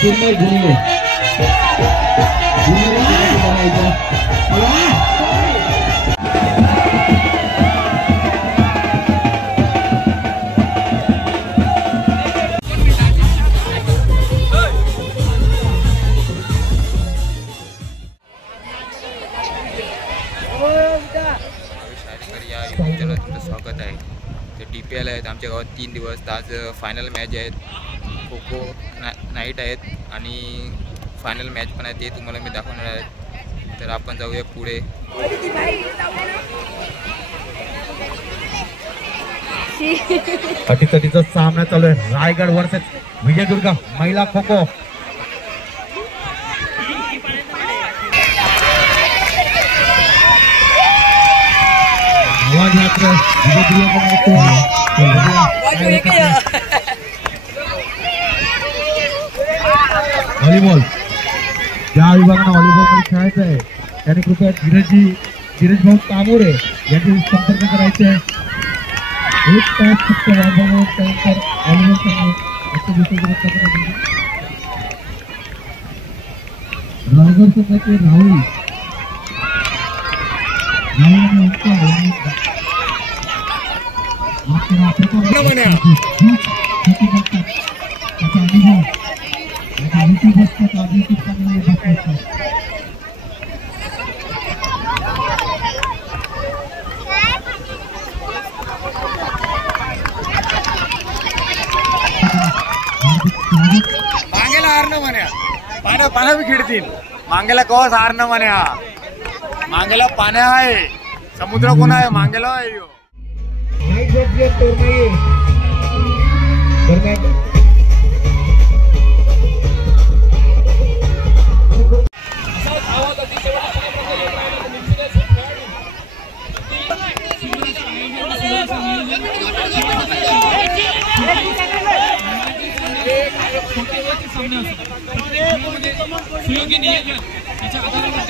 चिन्मय गुणिले स्वागत आहे. ते DPL आहेत आमच्या गावात 3 दिवस. आज फायनल मॅच आहेत, खो खो नाईट आहेत आणि फायनल मॅच पण आहे, ते तुम्हाला मी दाखवणार आहे. तर आपण जाऊया पुढे. अटीतटीचा सामना चालू आहे. रायगड वर्सेस विजयदुर्ग महिला खो खो. व्हॉलीबॉल ज्या विभागाने व्हॉलीबॉल मध्ये खेळायचं आहे त्यांनी कृपया धीरज भाऊ कामोरे यांचे संपर्क करायचे आहे. एक तास फक्त व्हॉलीबॉल रायगड संघाचे राहुल मांगेला हारणं म्हण्या पाण्या बी खेळतील. मांगेला कवाच हारणं म्हण्या. मांगेला पाण्या आहे, समुद्र कोण आहे, मांगेला आहे. सुयोग्य नियोजन याच्या आधारावर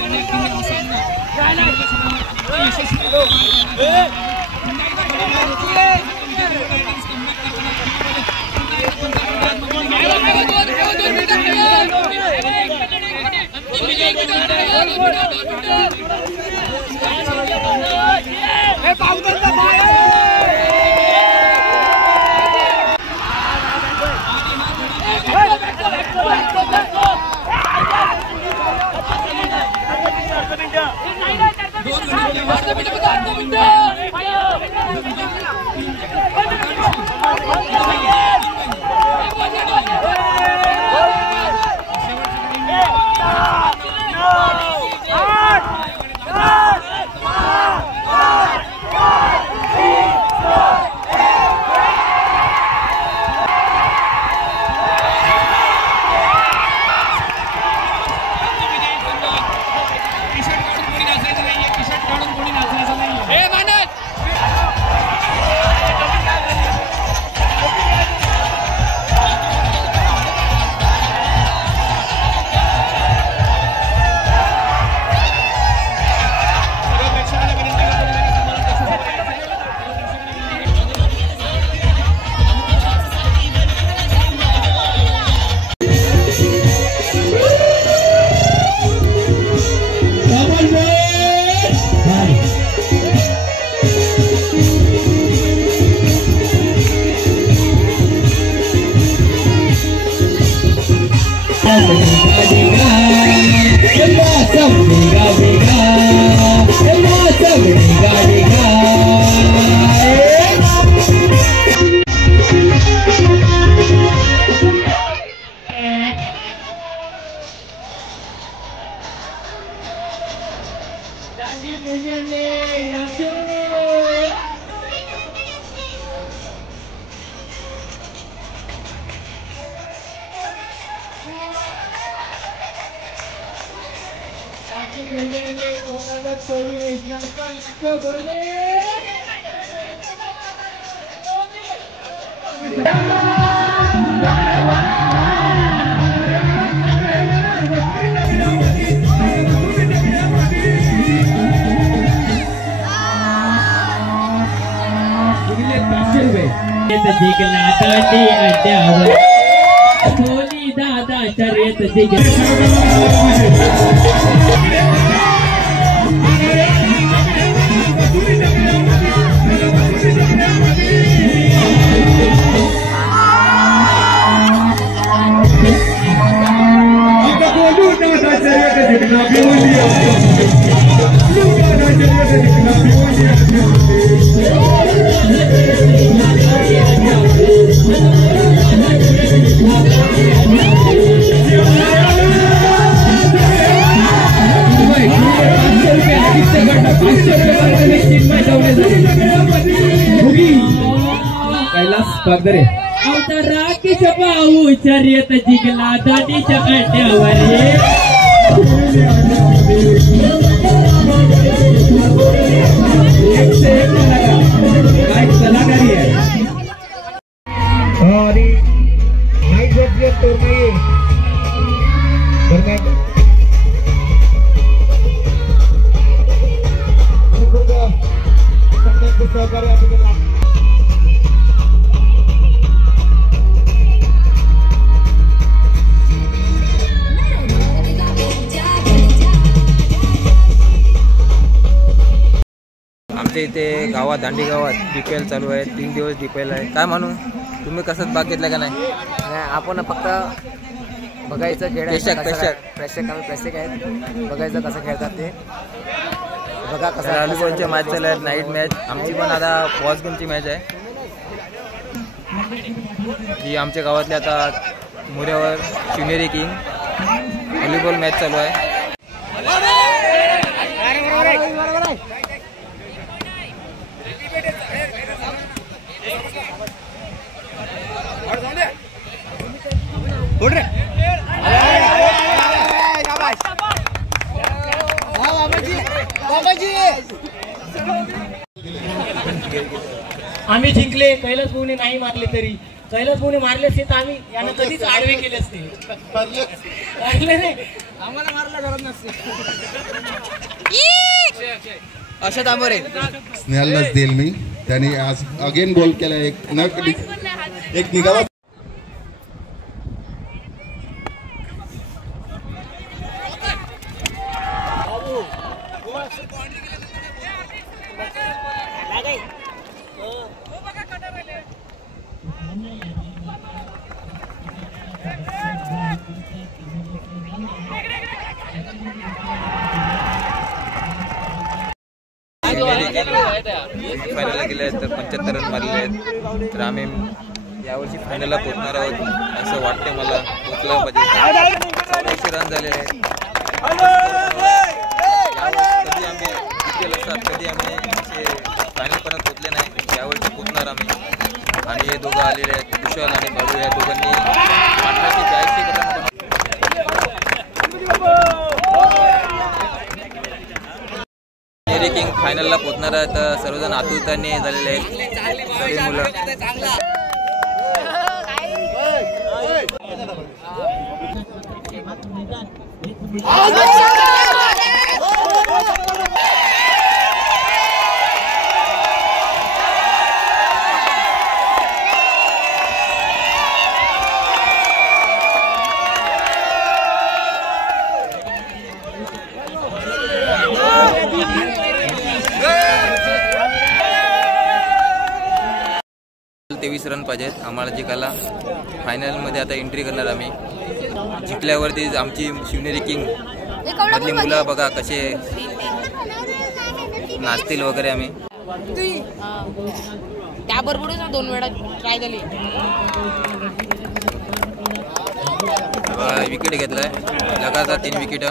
दिगला दांडी अड्ड्यावर सोनी दादा शर्यत जिंकला कैलास पागदरे राकेश भाऊ शर्यत जिंकला दांडीच्या काट्यावर काय कलाकारी आहे आणि नाईट जॉबचे तोरणाई दरम्यान सहकार्य आमच्या इथे गावात दांडी गावात DPL चालू आहे. 3 दिवस DPL आहे. काय म्हणू, तुम्ही कसं भाग घेतला का नाही? आपण फक्त बघायचं खेळ प्रेक्षक आहेत बघायचं कसं खेळतात ते बघा कसं. व्हॉलीबॉलच्या मॅच चालू आहेत, नाईट मॅच. आमची पण आता पॉज गेमची मॅच आहे ही आमच्या गावातली. आता मोऱ्यावर शिवनेरी किंग व्हॉलीबॉल मॅच चालू आहे. आम्ही जिंकले. कैलास भाऊने नाही मारले तरी कैलास भाऊने मारले असते तर आम्ही यांना कधीच आडवे केले असते. आम्हाला मारला गरज नसते. अशा दामोरे स्नेहललाच देईल मी. त्याने आज अगेन गोल केला. एक निघावा फायनलला गेले आहेत तर 75 रन मारले आहेत. तर आम्ही यावर्षी फायनलला पोहोचणार आहोत असं वाटतंय मला. पोहोचला पाहिजे. 84 रन झालेले आहेत. कधी आम्ही जिंकलेले असतात, कधी आम्ही फायनलपर्यंत पोहोचले नाही. यावर्षी पोहोचणार आम्ही. आणि हे दोघं आलेले आहेत, कुशल आणि बाबू. या दोघांनी 1882 रन किंग फायनलला पोहोचणार आहे. तर सर्वजण आतुरतेने झालेले आहेत सगळी मुलं. तेवीस रन पाहिजेत आम्हाला जिंकायला. फायनलमध्ये आता एंट्री करणार आम्ही. जिंकल्यावरती आमची शिवनेरी किंग मधली मुलं बघा कसे नाचतील वगैरे. आम्ही त्याबरोबरच 2 वेळा ट्राय झाली. विकेट घेतलाय लगातार 3 विकेट.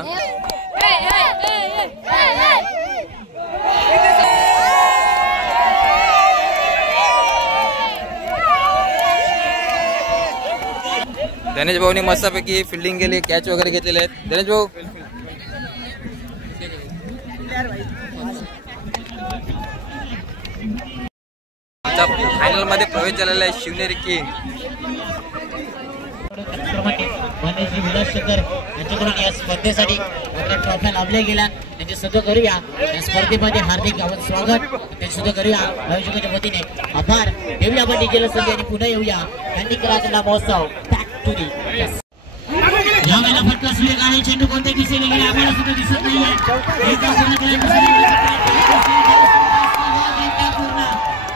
गणेश भाऊनी मस्तपैकी फिल्डिंग केली, कॅच वगैरे घेतलेले आहेत. गणेश भाऊ आता फायनल मध्ये प्रवेश झालेला आहे शिवनेरी किंग. विलासशंकर यांच्याकडून या स्पर्धेसाठी ट्रॉफ्या लाभल्या गेल्या. त्यांचे सुद्धा करूया या स्पर्धेमध्ये हार्दिक स्वागत. त्यांचे सुद्धा करूया आयोजकांच्या वतीने आभार. येऊया आपण डीजेला संधी आणि पुन्हा येऊया. त्यांनी केला महोत्सव बॅक टू दी. आहे चेंडू कोणत्या दिशेने गेला आम्हाला सुद्धा दिसत नाहीये एकदा पूर्ण केल्यानंतर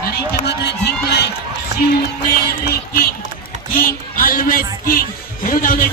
आणि इथे मात्र जिंकलाय शिवनेरी किंग ऑलवेज किंग खेळून जाऊ दे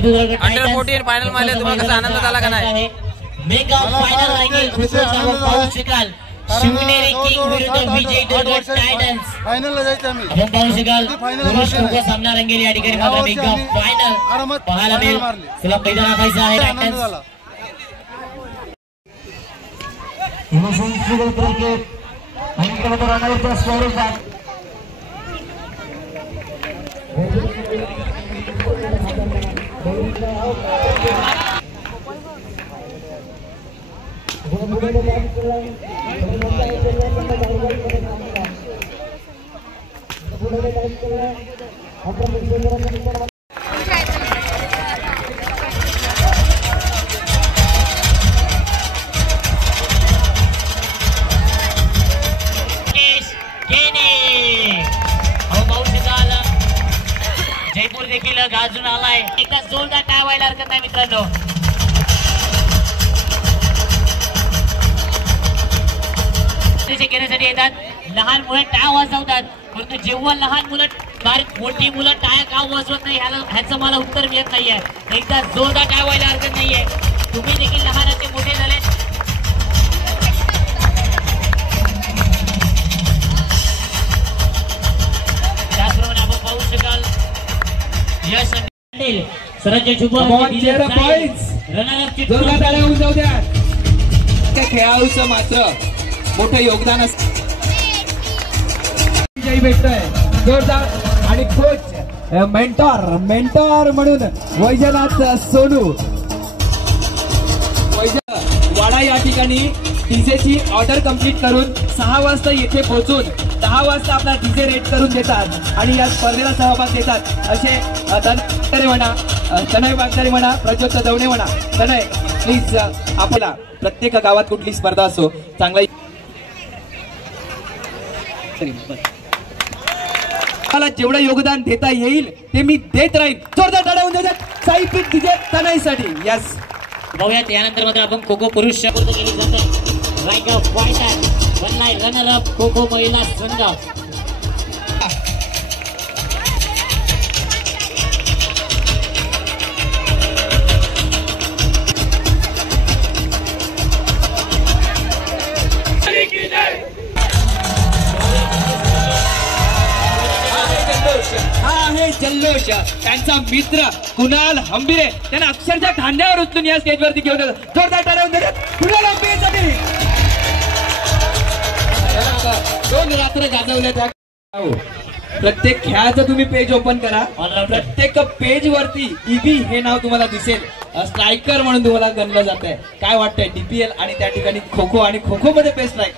अंडर 14 फायनल मध्ये तुम्हाला कसा आनंद झाला का नाही मेगा फायनल रँकिंग आपण पाहू शकाल शिवनेरी किंग विरुद्ध विजय दुर्ग टायटन्स फायनलला जायचं आम्ही आपण पाहू शकाल पुरुष खो सामना रंगेल या ठिकाणी मात्र मेगा फायनल पाहायला मिळेल चला पहिला राखायचा आहे टायटन्स इमोशन सुरू क्रिकेट आणि त्यामध्ये रनआउटचा स्वरूपात जयपूर देखील गाजून आलाय एकदा जोरदार टाळ व्हायला हरकत नाही मित्रांनो घेण्यासाठी येतात लहान मुलं टाळ वाजवतात परंतु जेव्हा लहान मुलं मोठी मुलं टाळ का वाजवत नाही ह्याचं मला उत्तर मिळत नाहीये एकदा जोरदार टाळ व्हायला हरकत नाहीये तुम्ही देखील लहानाचे मोठे झाले त्याचप्रमाणे आपण पाहू शकाल यश सरांच्या खेळाडूचं मात्र मोठं योगदान भेटतंय जोरदार आणि कोच मेंटॉर म्हणून वैजनाथ सोनू वाडा या ठिकाणी डीजेची ऑर्डर कंप्लीट करून 6 वाजता येथे पोहोचून 10 वाजता आपला डीजे रेट करून देतात आणि या स्पर्धेला सहभाग घेतात असे तनय वागदारे म्हणा प्रज्योत दवणे म्हणा तनय प्लीज आपल्याला प्रत्येक गावात कुठली स्पर्धा असो चांगला मला जेवढं योगदान देता येईल ते मी देत राहील जोरदार टाळ्या देतात साईपीठ डीजे तनयसाठी यस बघूयात यानंतर मात्र आपण खो खो पुरुष केली जाते रायगा फायटर बनलाय रनर अप खो खो महिला संघ हा आहे जल्लोष वर्ष त्यांचा मित्र कुणाल हंबिरे त्यांना अक्षरशः खांद्यावर उचलून या स्टेजवरती घेऊन येतात. जोरदार टाळ्या होऊन देतात कुणाल हंबिरेसाठी. 2 रात्र गाजवल्या त्या. प्रत्येक खेळाचं तुम्ही पेज ओपन करा. प्रत्येक पेज वरती ईबी हे नाव तुम्हाला दिसेल. स्ट्रायकर म्हणून तुम्हाला गणलं जात आहे. काय वाटतंय डीपीएल आणि त्या ठिकाणी खो खो आणि खो खो मध्ये बेस्ट स्ट्राईक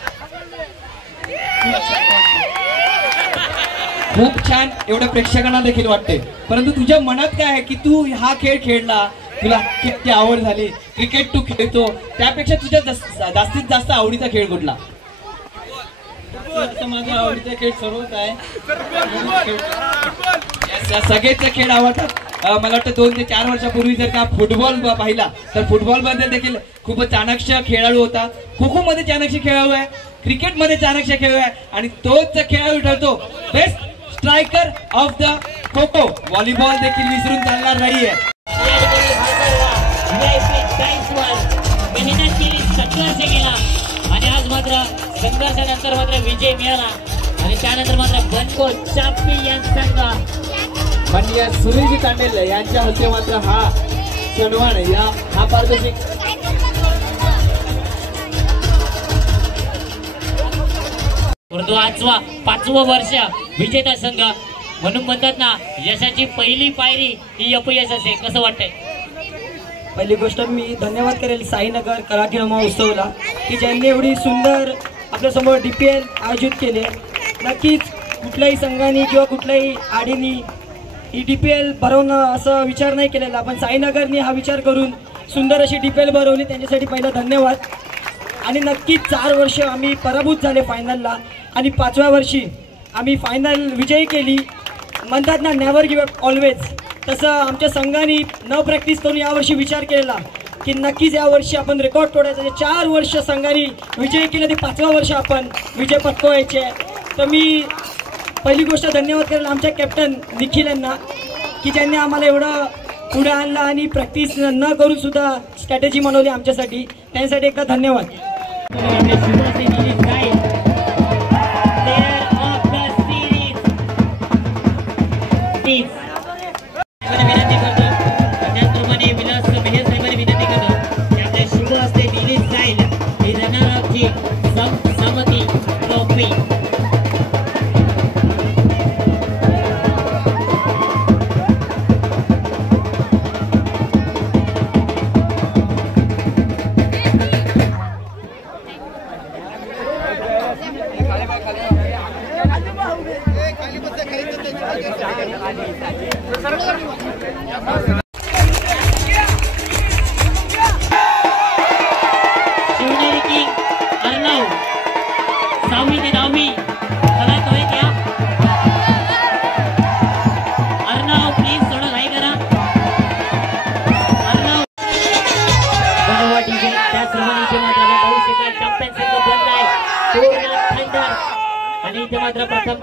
खूप छान एवढ्या प्रेक्षकांना देखील वाटते. परंतु तुझ्या मनात काय आहे की तू हा खेळ खेळला तुला किती आवड झाली क्रिकेट तू खेळतो त्यापेक्षा तुझ्या जास्तीत जास्त आवडीचा खेळ कुठला? माझा आवडीचा खेळ सर्वच आहे. सगळेच खेळ आवडतात. मला वाटतं 2 ते 4 वर्षापूर्वी जर का फुटबॉल पाहिला तर फुटबॉल मध्ये देखील खूप चाणक्य खेळाडू होता. खो खो मध्ये चाणक्य खेळाडू आहे. क्रिकेट मध्ये चाणक्य खेळाडू आहे आणि तोच खेळाडू ठरतो best striker of the kho kho. Volleyball देखील विसरून चालणार नाहीये. आणि आज मात्र संघर्षानंतर मात्र विजय मिळाला आणि त्यानंतर मात्र बनको चॅम्पियन संघ माननीय सुनीलजी तांडेल यांच्या हस्ते मात्र हा सन्मान हा पारितोषिक परंतु 5वं वर्ष विजेता संघ म्हणून म्हणतात ना यशाची पहिली पायरी ही अपयश असे. कसं वाटतंय? पहिली गोष्ट मी धन्यवाद करेल साईनगर कराठी महोत्सवला की ज्यांनी एवढी सुंदर आपल्यासमोर डीपीएल आयोजित केले. नक्कीच कुठल्याही संघाने किंवा कुठल्याही आडीनी ही डीपीएल भरवणं असं विचार नाही केलेला पण साईनगरनी हा विचार करून सुंदर अशी डीपीएल भरवली त्यांच्यासाठी पहिला धन्यवाद. आणि नक्कीच 4 वर्ष आम्ही पराभूत झाले फायनलला आणि 5व्या वर्षी आम्ही फायनल विजयी केली. म्हणतात ना नेव्हर गिव्ह अप ऑलवेज तसं आमच्या संघाने न प्रॅक्टिस करून यावर्षी विचार केलेला की नक्कीच यावर्षी आपण रेकॉर्ड तोडायचा. 4 वर्ष संघाने विजय केले ते 5व्या वर्ष आपण विजय पटकवायचे. तर मी पहिली गोष्ट धन्यवाद करेल आमच्या कॅप्टन निखिल यांना की ज्यांनी आम्हाला एवढं पुढे आणलं आणि प्रॅक्टिस न करून सुद्धा स्ट्रॅटेजी बनवली आमच्यासाठी. त्यांच्यासाठी एकदा धन्यवाद. विनंती करतो त्याचप्रमाणे विलास महेश साहेबांनी विनंती करतो की आपल्या शुभ हस्ते दिली जाईल ही रनरअपची समती ट्रॉफी. शिवनेरी किंग अर्णव 6वी ते 10वी मला कळे क्या अर्णव प्लीज थोडं घाई करा. अर्णव त्याचप्रमाणे इथे मात्र पाहू शकाल चॅम्पियन संघ बंद आहे पूर्ण थंडर आणि इथे मात्र प्रथम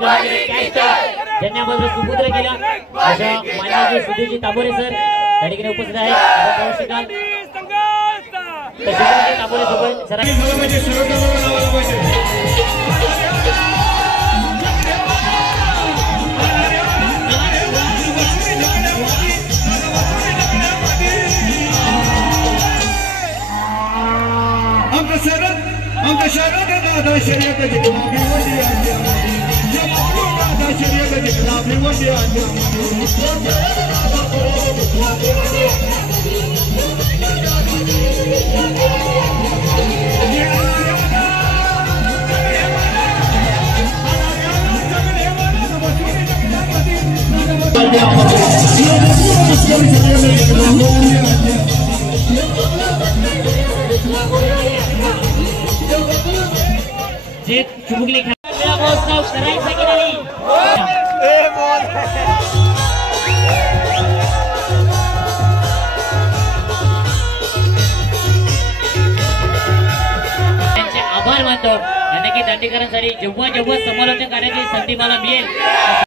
ज्यांनी मात्र सुपुत्र केला अशा मान्यजी सुधीरजी ताबोरे सर या ठिकाणी उपस्थित आहेत. पाहू शकाल ताबोरे सोबत सर आमच्या शहरात दादा शर्यत जे चुमुकली महोत्सव करायचा की नाही त्यांचे आभार मानतो. नक्की दांडेकरांसाठी जेव्हा समालोचन करण्याची संधी मला मिळेल